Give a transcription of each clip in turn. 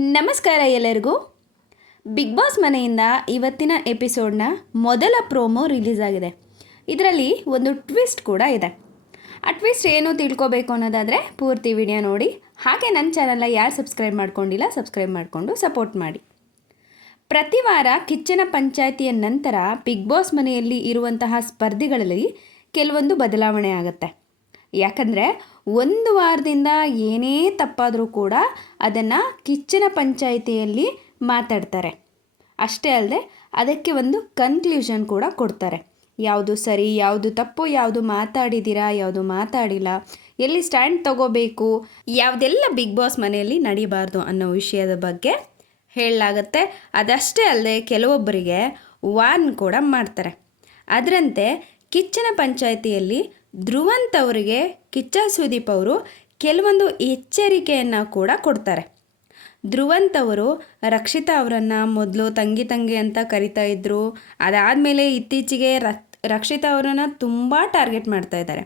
ನಮಸ್ಕಾರ ಎಲ್ಲರಿಗೂ. Big boss ಮನೆಯಿಂದ ಇವತ್ತಿನ ಎಪಿಸೋಡ್ನ ಮೊದಲ ಪ್ರೋಮೋ ರಿಲೀಸ್ ಆಗಿದೆ. ಇದರಲ್ಲಿ ಒಂದು ಟ್ವಿಸ್ಟ್ ಕೂಡ ಇದೆ. ಆ ಟ್ವಿಸ್ಟ್ ಏನು ತಿಳ್ಕೊಬೇಕು ಅನ್ನೋದಾದರೆ ಪೂರ್ತಿ ವಿಡಿಯೋ ನೋಡಿ. ಹಾಗೆ ನನ್ನ ಚಾನಲ್ನ ಯಾರು ಸಬ್ಸ್ಕ್ರೈಬ್ ಮಾಡ್ಕೊಂಡಿಲ್ಲ ಸಬ್ಸ್ಕ್ರೈಬ್ ಮಾಡಿಕೊಂಡು ಸಪೋರ್ಟ್ ಮಾಡಿ. ಪ್ರತಿ ವಾರ ಕಿಚ್ಚನ ಪಂಚಾಯಿತಿಯ ನಂತರ ಬಿಗ್ ಬಾಸ್ ಮನೆಯಲ್ಲಿ ಇರುವಂತಹ ಸ್ಪರ್ಧಿಗಳಲ್ಲಿ ಕೆಲವೊಂದು ಬದಲಾವಣೆ ಆಗುತ್ತೆ. ಯಾಕಂದರೆ ಒಂದು ವಾರದಿಂದ ಏನೇ ತಪ್ಪಾದರೂ ಕೂಡ ಅದನ್ನು ಕಿಚ್ಚನ ಪಂಚಾಯಿತಿಯಲ್ಲಿ ಮಾತಾಡ್ತಾರೆ. ಅಷ್ಟೇ ಅಲ್ಲದೆ ಅದಕ್ಕೆ ಒಂದು ಕನ್ಕ್ಲೂಷನ್ ಕೂಡ ಕೊಡ್ತಾರೆ. ಯಾವುದು ಸರಿ, ಯಾವುದು ತಪ್ಪು, ಯಾವುದು ಮಾತಾಡಿದ್ದೀರಾ, ಯಾವುದು ಮಾತಾಡಿಲ್ಲ, ಎಲ್ಲಿ ಸ್ಟ್ಯಾಂಡ್ ತಗೋಬೇಕು, ಯಾವುದೆಲ್ಲ ಬಿಗ್ ಬಾಸ್ ಮನೆಯಲ್ಲಿ ನಡೀಬಾರ್ದು ಅನ್ನೋ ವಿಷಯದ ಬಗ್ಗೆ ಹೇಳಲಾಗುತ್ತೆ. ಅದಷ್ಟೇ ಅಲ್ಲದೆ ಕೆಲವೊಬ್ಬರಿಗೆ ವಾರ್ನ್ ಕೂಡ ಮಾಡ್ತಾರೆ. ಅದರಂತೆ ಕಿಚ್ಚನ ಪಂಚಾಯಿತಿಯಲ್ಲಿ ಧ್ರುವಂತ್ ಅವರಿಗೆ ಕಿಚ್ಚ ಸುದೀಪ್ ಅವರು ಕೆಲವೊಂದು ಎಚ್ಚರಿಕೆಯನ್ನು ಕೂಡ ಕೊಡ್ತಾರೆ. ಧ್ರುವಂತ್ ಅವರು ರಕ್ಷಿತಾ ಅವರನ್ನು ಮೊದಲು ತಂಗಿ ಅಂತ ಕರಿತಾ ಇದ್ದರು. ಅದಾದಮೇಲೆ ಇತ್ತೀಚೆಗೆ ರಕ್ಷಿತಾ ಅವರನ್ನು ತುಂಬ ಟಾರ್ಗೆಟ್ ಮಾಡ್ತಾ ಇದ್ದಾರೆ.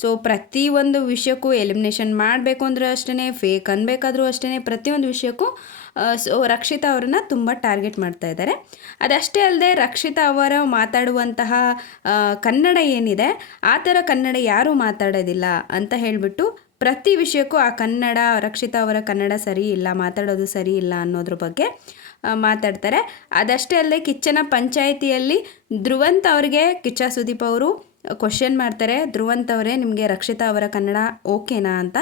ಸೊ ಪ್ರತಿಯೊಂದು ವಿಷಯಕ್ಕೂ ಎಲಿಮಿನೇಷನ್ ಮಾಡಬೇಕು ಅಂದರೂ ಅಷ್ಟೇ, ಫೇಕ್ ಅನ್ಬೇಕಾದ್ರೂ ಅಷ್ಟೇ, ಪ್ರತಿಯೊಂದು ವಿಷಯಕ್ಕೂ ರಕ್ಷಿತಾ ಅವರನ್ನು ತುಂಬ ಟಾರ್ಗೆಟ್ ಮಾಡ್ತಾ ಇದ್ದಾರೆ. ಅದಷ್ಟೇ ಅಲ್ಲದೆ ರಕ್ಷಿತಾ ಅವರು ಮಾತಾಡುವಂತಹ ಕನ್ನಡ ಏನಿದೆ ಆ ಥರ ಕನ್ನಡ ಯಾರೂ ಮಾತಾಡೋದಿಲ್ಲ ಅಂತ ಹೇಳಿಬಿಟ್ಟು ಪ್ರತಿ ವಿಷಯಕ್ಕೂ ಆ ಕನ್ನಡ, ರಕ್ಷಿತಾ ಅವರ ಕನ್ನಡ ಸರಿ ಇಲ್ಲ, ಮಾತಾಡೋದು ಸರಿ ಇಲ್ಲ ಅನ್ನೋದ್ರ ಬಗ್ಗೆ ಮಾತಾಡ್ತಾರೆ. ಅದಷ್ಟೇ ಅಲ್ಲದೆ ಕಿಚ್ಚನ ಪಂಚಾಯಿತಿಯಲ್ಲಿ ಧ್ರುವಂತ್ ಅವರಿಗೆ ಕಿಚ್ಚ ಸುದೀಪ್ ಅವರು ಕ್ವಶನ್ ಮಾಡ್ತಾರೆ. ಧ್ರುವಂತ್ ಅವರೇ, ನಿಮಗೆ ರಕ್ಷಿತಾ ಅವರ ಕನ್ನಡ ಓಕೆನಾ ಅಂತ.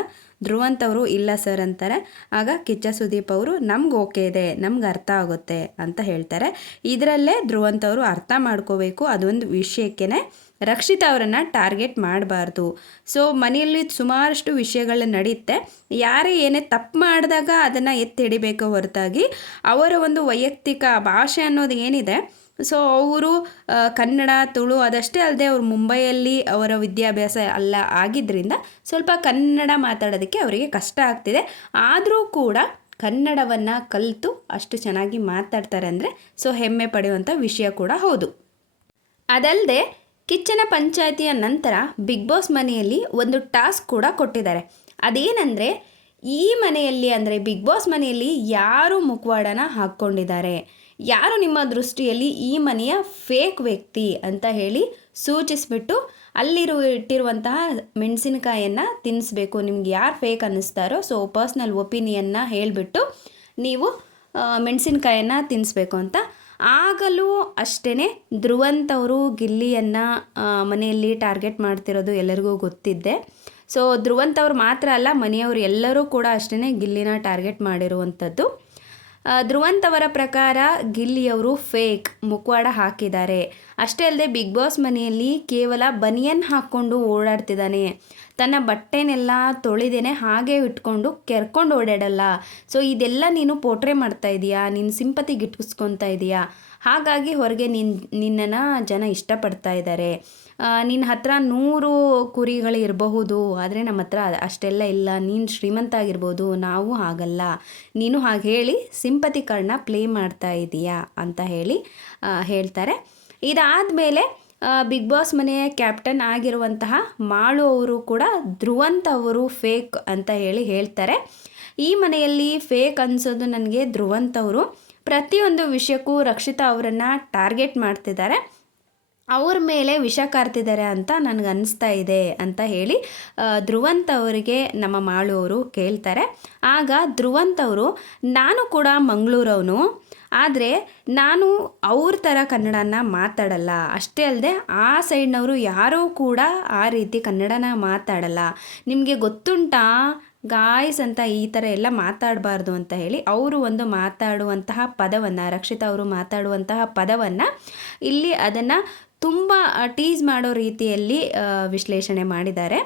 ಧ್ರುವಂತ್ ಅವರು ಇಲ್ಲ ಸರ್ ಅಂತಾರೆ. ಆಗ ಕಿಚ್ಚ ಸುದೀಪ್ ಅವರು ನಮ್ಗೆ ಓಕೆ ಇದೆ, ನಮ್ಗೆ ಅರ್ಥ ಆಗುತ್ತೆ ಅಂತ ಹೇಳ್ತಾರೆ. ಇದರಲ್ಲೇ ಧ್ರುವಂತ್ ಅವರು ಅರ್ಥ ಮಾಡ್ಕೋಬೇಕು, ಅದೊಂದು ವಿಷಯಕ್ಕೇ ರಕ್ಷಿತಾ ಅವರನ್ನು ಟಾರ್ಗೆಟ್ ಮಾಡಬಾರ್ದು. ಸೊ ಮನೆಯಲ್ಲಿ ಸುಮಾರಷ್ಟು ವಿಷಯಗಳು ನಡೆಯುತ್ತೆ. ಯಾರೇ ಏನೇ ತಪ್ಪು ಮಾಡಿದಾಗ ಅದನ್ನು ಎತ್ತಿ ಹಿಡಿಬೇಕು ಹೊರತಾಗಿ ಅವರ ಒಂದು ವೈಯಕ್ತಿಕ ಭಾಷೆ ಅನ್ನೋದು ಏನಿದೆ, ಸೊ ಅವರು ಕನ್ನಡ, ತುಳು, ಅದಷ್ಟೇ ಅಲ್ಲದೆ ಅವರು ಮುಂಬೈಯಲ್ಲಿ ಅವರ ವಿದ್ಯಾಭ್ಯಾಸ ಎಲ್ಲ ಆಗಿದ್ದರಿಂದ ಸ್ವಲ್ಪ ಕನ್ನಡ ಮಾತಾಡೋದಕ್ಕೆ ಅವರಿಗೆ ಕಷ್ಟ ಆಗ್ತಿದೆ. ಆದರೂ ಕೂಡ ಕನ್ನಡವನ್ನು ಕಲಿತು ಅಷ್ಟು ಚೆನ್ನಾಗಿ ಮಾತಾಡ್ತಾರೆ ಅಂದರೆ ಸೊ ಹೆಮ್ಮೆ ಪಡೆಯುವಂಥ ವಿಷಯ ಕೂಡ ಹೌದು. ಅದಲ್ಲದೆ ಕಿಚ್ಚನ ಪಂಚಾಯಿತಿಯ ನಂತರ ಬಿಗ್ ಬಾಸ್ ಮನೆಯಲ್ಲಿ ಒಂದು ಟಾಸ್ಕ್ ಕೂಡ ಕೊಟ್ಟಿದ್ದಾರೆ. ಅದೇನೆಂದರೆ ಈ ಮನೆಯಲ್ಲಿ ಅಂದರೆ ಬಿಗ್ ಬಾಸ್ ಮನೆಯಲ್ಲಿ ಯಾರು ಮುಖವಾಡನ ಹಾಕ್ಕೊಂಡಿದ್ದಾರೆ, ಯಾರು ನಿಮ್ಮ ದೃಷ್ಟಿಯಲ್ಲಿ ಈ ಮನೆಯ ಫೇಕ್ ವ್ಯಕ್ತಿ ಅಂತ ಹೇಳಿ ಸೂಚಿಸಿಬಿಟ್ಟು ಇಟ್ಟಿರುವಂತಹ ಮೆಣಸಿನಕಾಯನ್ನು ತಿನ್ನಿಸ್ಬೇಕು. ನಿಮ್ಗೆ ಯಾರು ಫೇಕ್ ಅನ್ನಿಸ್ತಾರೋ ಸೊ ಪರ್ಸ್ನಲ್ ಒಪಿನಿಯನ್ನ ಹೇಳಿಬಿಟ್ಟು ನೀವು ಮೆಣಸಿನಕಾಯನ್ನು ತಿನ್ನಿಸ್ಬೇಕು ಅಂತ. ಆಗಲೂ ಅಷ್ಟೇ ಧ್ರುವಂತ್ ಅವರು ಗಿಲ್ಲಿಯನ್ನು ಮನೆಯಲ್ಲಿ ಟಾರ್ಗೆಟ್ ಮಾಡ್ತಿರೋದು ಎಲ್ಲರಿಗೂ ಗೊತ್ತಿದ್ದೆ. ಸೊ ಧ್ರುವಂತ್ ಅವರು ಮಾತ್ರ ಅಲ್ಲ, ಮನೆಯವರು ಎಲ್ಲರೂ ಕೂಡ ಅಷ್ಟೇ ಗಿಲ್ಲಿನ ಟಾರ್ಗೆಟ್ ಮಾಡಿರುವಂಥದ್ದು. ಧ್ರುವಂತ್ ಅವರ ಪ್ರಕಾರ ಗಿಲ್ಲಿಯವರು ಫೇಕ್ ಮುಖವಾಡ ಹಾಕಿದ್ದಾರೆ. ಅಷ್ಟೇ ಅಲ್ಲದೆ ಬಿಗ್ ಬಾಸ್ ಮನೆಯಲ್ಲಿ ಕೇವಲ ಬನಿಯನ್ ಹಾಕ್ಕೊಂಡು ಓಡಾಡ್ತಿದ್ದಾನೆ, ತನ್ನ ಬಟ್ಟೆನೆಲ್ಲ ತೊಳೆದೇನೆ ಹಾಗೆ ಇಟ್ಕೊಂಡು ಕೆರ್ಕೊಂಡು ಓಡಾಡಲ್ಲ. ಸೊ ಇದೆಲ್ಲ ನೀನು ಪೋಟ್ರೆ ಮಾಡ್ತಾ ಇದೀಯಾ, ನೀನು ಸಿಂಪತಿ ಗಿಟ್ಟಿಸ್ಕೊತಾ ಇದೀಯಾ, ಹಾಗಾಗಿ ಹೊರಗೆ ನಿನ್ನನ್ನು ಜನ ಇಷ್ಟಪಡ್ತಾ ಇದ್ದಾರೆ. ನಿನ್ನ ಹತ್ರ 100 ಕುರಿಗಳು ಇರಬಹುದು, ಆದರೆ ನಮ್ಮ ಹತ್ರ ಅಷ್ಟೆಲ್ಲ ಇಲ್ಲ. ನೀನು ಶ್ರೀಮಂತ ಆಗಿರ್ಬೋದು, ನಾವು ಹಾಗಲ್ಲ, ನೀನು ಹಾಗೆ ಹೇಳಿ ಸಿಂಪತಿ ಕಾರ್ಡ್ನ ಪ್ಲೇ ಮಾಡ್ತಾ ಇದೀಯಾ ಅಂತ ಹೇಳಿ ಹೇಳ್ತಾರೆ. ಇದಾದಮೇಲೆ ಬಿಗ್ ಬಾಸ್ ಮನೆಯ ಕ್ಯಾಪ್ಟನ್ ಆಗಿರುವಂತಹ ಮಾಳು ಅವರು ಕೂಡ ಧ್ರುವಂತ್ ಅವರು ಫೇಕ್ ಅಂತ ಹೇಳ್ತಾರೆ. ಈ ಮನೆಯಲ್ಲಿ ಫೇಕ್ ಅನಿಸೋದು ನನಗೆ ಧ್ರುವಂತ್ ಅವರು ಪ್ರತಿಯೊಂದು ವಿಷಯಕ್ಕೂ ರಕ್ಷಿತಾ ಅವರನ್ನು ಟಾರ್ಗೆಟ್ ಮಾಡ್ತಿದ್ದಾರೆ, ಅವ್ರ ಮೇಲೆ ವಿಷ ಕಾರ್ತಿದ್ದಾರೆ ಅಂತ ನನಗೆ ಅನ್ನಿಸ್ತಾ ಇದೆ ಅಂತ ಹೇಳಿ ಧ್ರುವಂತ್ ಅವರಿಗೆ ನಮ್ಮ ಮಾಳು ಅವರು ಕೇಳ್ತಾರೆ. ಆಗ ಧ್ರುವಂತ್ ಅವರು, ನಾನು ಕೂಡ ಮಂಗಳೂರವನು, ಆದರೆ ನಾನು ಅವ್ರ ಥರ ಕನ್ನಡನ ಮಾತಾಡಲ್ಲ, ಅಷ್ಟೇ ಅಲ್ಲದೆ ಆ ಸೈಡ್ನವರು ಯಾರೂ ಕೂಡ ಆ ರೀತಿ ಕನ್ನಡನ ಮಾತಾಡಲ್ಲ, ನಿಮಗೆ ಗೊತ್ತುಂಟಾ ಗಾಯ್ಸ್ ಅಂತ ಈ ಥರ ಎಲ್ಲ ಮಾತಾಡಬಾರ್ದು ಅಂತ ಹೇಳಿ ಅವರು ಒಂದು ಮಾತಾಡುವಂತಹ ಪದವನ್ನು, ರಕ್ಷಿತಾ ಅವರು ಮಾತಾಡುವಂತಹ ಪದವನ್ನು ಇಲ್ಲಿ ಅದನ್ನು ತುಂಬ ಟೀಸ್ ಮಾಡೋ ರೀತಿಯಲ್ಲಿ ವಿಶ್ಲೇಷಣೆ ಮಾಡಿದ್ದಾರೆ.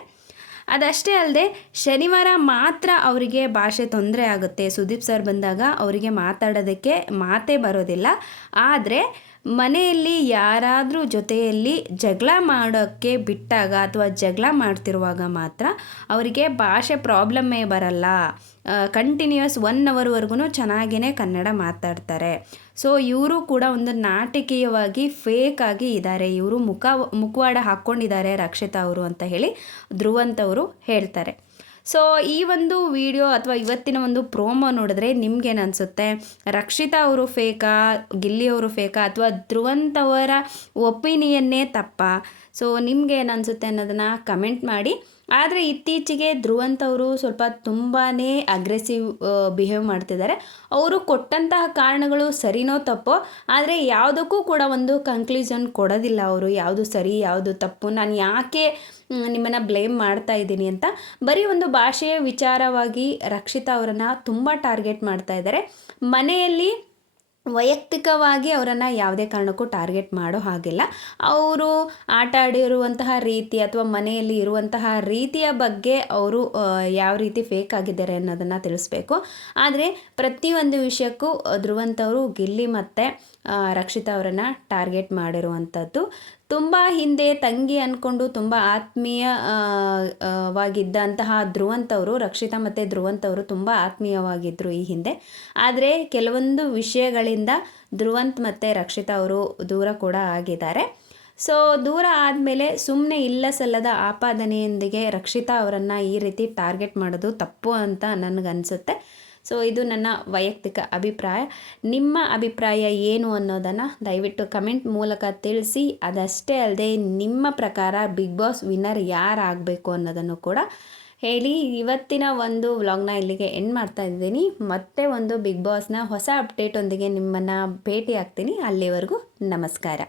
ಅದಷ್ಟೇ ಅಲ್ಲದೆ ಶನಿವಾರ ಮಾತ್ರ ಅವರಿಗೆ ಭಾಷೆ ತೊಂದರೆ ಆಗುತ್ತೆ. ಸುದೀಪ್ ಸರ್ ಬಂದಾಗ ಅವರಿಗೆ ಮಾತಾಡೋದಕ್ಕೆ ಮಾತೇ ಬರೋದಿಲ್ಲ. ಆದರೆ ಮನೆಯಲ್ಲಿ ಯಾರಾದರೂ ಜೊತೆಯಲ್ಲಿ ಜಗಳ ಮಾಡೋಕ್ಕೆ ಬಿಟ್ಟಾಗ ಅಥವಾ ಜಗಳ ಮಾಡ್ತಿರುವಾಗ ಮಾತ್ರ ಅವರಿಗೆ ಭಾಷೆ ಪ್ರಾಬ್ಲಮ್ಮೇ ಬರಲ್ಲ. ಕಂಟಿನ್ಯೂಯಸ್ 1 ಅವರ್ವರೆಗೂ ಚೆನ್ನಾಗಿಯೇ ಕನ್ನಡ ಮಾತಾಡ್ತಾರೆ. ಸೊ ಇವರು ಕೂಡ ಒಂದು ನಾಟಕೀಯವಾಗಿ ಫೇಕಾಗಿ ಇದ್ದಾರೆ, ಇವರು ಮುಖವಾಡ ಹಾಕ್ಕೊಂಡಿದ್ದಾರೆ ರಕ್ಷಿತಾ ಅವರು ಅಂತ ಹೇಳಿ ಧ್ರುವಂತ್ ಅವರು ಹೇಳ್ತಾರೆ. ಸೊ ಈ ಒಂದು ವಿಡಿಯೋ ಅಥವಾ ಇವತ್ತಿನ ಒಂದು ಪ್ರೋಮೋ ನೋಡಿದ್ರೆ ನಿಮ್ಗೇನು ಅನಿಸುತ್ತೆ? ರಕ್ಷಿತಾ ಅವರು ಫೇಕಾ, ಗಿಲ್ಲಿ ಅವರು ಫೇಕಾ, ಅಥವಾ ಧ್ರುವಂತ್ ಅವರ ಒಪಿನಿಯನ್ನೇ ತಪ್ಪಾ? ಸೊ ನಿಮ್ಗೇನು ಅನಿಸುತ್ತೆ ಅನ್ನೋದನ್ನು ಕಮೆಂಟ್ ಮಾಡಿ. ಆದರೆ ಇತ್ತೀಚೆಗೆ ಧ್ರುವಂತ್ ಅವರು ಸ್ವಲ್ಪ ತುಂಬಾ ಅಗ್ರೆಸಿವ್ ಬಿಹೇವ್ ಮಾಡ್ತಿದ್ದಾರೆ. ಅವರು ಕೊಟ್ಟಂತಹ ಕಾರಣಗಳು ಸರಿನೋ ತಪ್ಪೋ, ಆದರೆ ಯಾವುದಕ್ಕೂ ಕೂಡ ಒಂದು ಕನ್ಕ್ಲೂಷನ್ ಕೊಡೋದಿಲ್ಲ ಅವರು. ಯಾವುದು ಸರಿ ಯಾವುದು ತಪ್ಪು, ನಾನು ಯಾಕೆ ನಿಮ್ಮನ್ನು ಬ್ಲೇಮ್ ಮಾಡ್ತಾ ಇದ್ದೀನಿ ಅಂತ ಬರೀ ಒಂದು ಭಾಷೆಯ ವಿಚಾರವಾಗಿ ರಕ್ಷಿತಾ ಅವರನ್ನು ತುಂಬ ಟಾರ್ಗೆಟ್ ಮಾಡ್ತಾ ಇದ್ದಾರೆ. ಮನೆಯಲ್ಲಿ ವೈಯಕ್ತಿಕವಾಗಿ ಅವರನ್ನು ಯಾವುದೇ ಕಾರಣಕ್ಕೂ ಟಾರ್ಗೆಟ್ ಮಾಡೋ ಹಾಗಿಲ್ಲ. ಅವರು ಆಟ ಆಡಿರುವಂತಹ ರೀತಿ ಅಥವಾ ಮನೆಯಲ್ಲಿ ಇರುವಂತಹ ರೀತಿಯ ಬಗ್ಗೆ ಅವರು ಯಾವ ರೀತಿ ಫೇಕ್ ಆಗಿದ್ದಾರೆ ಅನ್ನೋದನ್ನು ತಿಳಿಸ್ಬೇಕು. ಆದರೆ ಪ್ರತಿಯೊಂದು ವಿಷಯಕ್ಕೂ ಧ್ರುವಂತ್ ಅವರು ಗಿಲ್ಲಿ ಮತ್ತು ರಕ್ಷಿತಾ ಅವರನ್ನು ಟಾರ್ಗೆಟ್ ಮಾಡಿರುವಂಥದ್ದು. ತುಂಬ ಹಿಂದೆ ತಂಗಿ ಅಂದ್ಕೊಂಡು ತುಂಬ ಆತ್ಮೀಯವಾಗಿದ್ದಂತಹ ಧ್ರುವಂತ್ ಅವರು, ರಕ್ಷಿತಾ ಮತ್ತು ಧ್ರುವಂತ್ ಅವರು ತುಂಬ ಆತ್ಮೀಯವಾಗಿದ್ದರು ಈ ಹಿಂದೆ. ಆದರೆ ಕೆಲವೊಂದು ವಿಷಯಗಳಿಂದ ಧ್ರುವಂತ್ ಮತ್ತು ರಕ್ಷಿತಾ ಅವರು ದೂರ ಕೂಡ ಆಗಿದ್ದಾರೆ. ಸೊ ದೂರ ಆದಮೇಲೆ ಸುಮ್ಮನೆ ಇಲ್ಲ ಸಲ್ಲದ ಆಪಾದನೆಯೊಂದಿಗೆ ರಕ್ಷಿತಾ ಅವರನ್ನು ಈ ರೀತಿ ಟಾರ್ಗೆಟ್ ಮಾಡೋದು ತಪ್ಪು ಅಂತ ನನಗನ್ಸುತ್ತೆ. ಸೊ ಇದು ನನ್ನ ವೈಯಕ್ತಿಕ ಅಭಿಪ್ರಾಯ. ನಿಮ್ಮ ಅಭಿಪ್ರಾಯ ಏನು ಅನ್ನೋದನ್ನು ದಯವಿಟ್ಟು ಕಮೆಂಟ್ ಮೂಲಕ ತಿಳಿಸಿ. ಅದಷ್ಟೇ ಅಲ್ಲದೆ ನಿಮ್ಮ ಪ್ರಕಾರ ಬಿಗ್ ಬಾಸ್ ವಿನ್ನರ್ ಯಾರಾಗಬೇಕು ಅನ್ನೋದನ್ನು ಕೂಡ ಹೇಳಿ. ಇವತ್ತಿನ ಒಂದು ವ್ಲಾಗ್ನ ಇಲ್ಲಿಗೆ ಎಂಡ್ ಮಾಡ್ತಾ ಇದ್ದೀನಿ. ಮತ್ತೆ ಒಂದು ಬಿಗ್ ಬಾಸ್ನ ಹೊಸ ಅಪ್ಡೇಟೊಂದಿಗೆ ನಿಮ್ಮನ್ನು ಭೇಟಿ ಆಗ್ತೀನಿ. ಅಲ್ಲಿವರೆಗೂ ನಮಸ್ಕಾರ.